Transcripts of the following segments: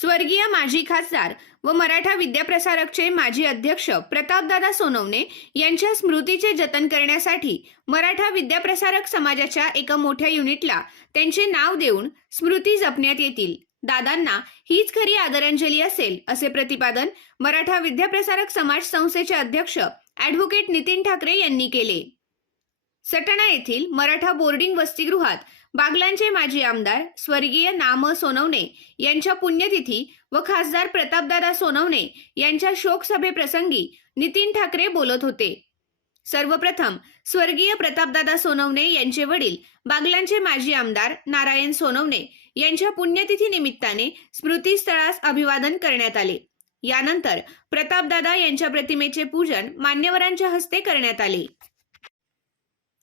स्वर्गीय माजी खासदार व मराठा विद्याप्रसारकचे माजी अध्यक्ष प्रतापदादा सोनवणे यांच्या स्मृतीचे जतन करण्यासाठी मराठा विद्याप्रसारक समाजाच्या एका मोठ्या युनिटला त्यांचे नाव देऊन स्मृती जपण्यात येतील. दादांना हीच खरी आदरांजली असेल असे प्रतिपादन मराठा विद्याप्रसारक समाज संस्थेचे अध्यक्ष ॲडव्होकेट नितीन ठाकरे यांनी केले. सटाणा येथील मराठा बोर्डिंग वसतिगृहात बागलांचे माजी आमदार स्वर्गीय नाम सोनवणे यांच्या पुण्यतिथी व खासदार प्रतापदादा सोनवणे यांच्या शोकसभेप्रसंगी नितीन ठाकरे बोलत होते. सर्वप्रथम स्वर्गीय प्रतापदादा सोनवणे यांचे वडील बागलांचे माजी आमदार नारायण सोनवणे यांच्या पुण्यतिथी निमित्ताने स्मृतीस्थळास अभिवादन करण्यात आले. यानंतर प्रतापदादा यांच्या प्रतिमेचे पूजन मान्यवरांच्या हस्ते करण्यात आले.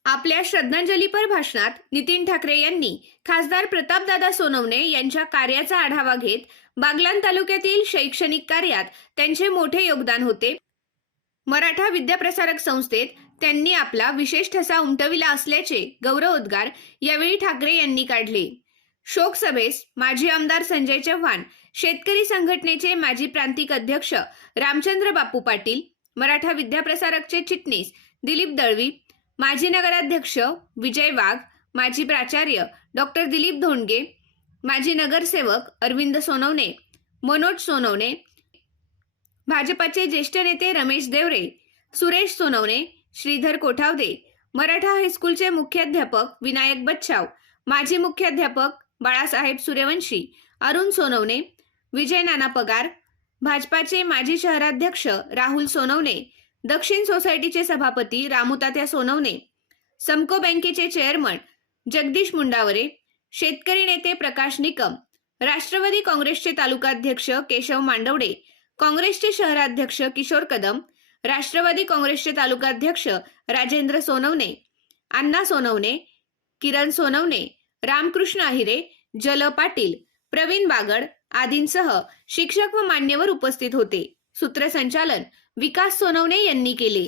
आपल्या श्रद्धांजलीपर भाषणात नितीन ठाकरे यांनी खासदार प्रतापदादा सोनवणे यांच्या कार्याचा आढावा घेत बागलान तालुक्यातील शैक्षणिक कार्यात त्यांचे मोठे योगदान होते. मराठा विद्याप्रसारक संस्थेत त्यांनी आपला विशेष ठसा उमटविला असल्याचे गौरवोद्गार यावेळी ठाकरे यांनी काढले. शोकसभेस माजी आमदार संजय चव्हाण शेतकरी संघटनेचे माजी प्रांतिक अध्यक्ष रामचंद्र बापू पाटील मराठा विद्याप्रसारकचे चिटणीस दिलीप दळवी माजी नगराध्यक्ष विजय वाघ माजी प्राचार्य डॉक्टर दिलीप धोंडगे माजी नगरसेवक अरविंद सोनवणे मनोज सोनवणे भाजपाचे ज्येष्ठ नेते रमेश देवरे सुरेश सोनवणे श्रीधर कोठावदे मराठा हायस्कूलचे मुख्याध्यापक विनायक बच्छाव माजी मुख्याध्यापक बाळासाहेब सूर्यवंशी अरुण सोनवणे विजय नाना पगार भाजपाचे माजी शहराध्यक्ष राहुल सोनवणे दक्षिण सोसायटीचे सभापती रामुतात्या सोनवणे समको बँकेचे चेअरमन जगदीश मुंडावरे शेतकरी नेते प्रकाश निकम राष्ट्रवादी काँग्रेसचे तालुकाध्यक्ष केशव मांडवडे काँग्रेसचे शहराध्यक्ष किशोर कदम राष्ट्रवादी काँग्रेसचे तालुकाध्यक्ष राजेंद्र सोनवणे अण्णा सोनवणे किरण सोनवणे रामकृष्ण अहिरे जल पाटील प्रवीण बागड आदींसह शिक्षक व मान्यवर उपस्थित होते. सूत्रसंचालन विकास सोनवणे यांनी केले.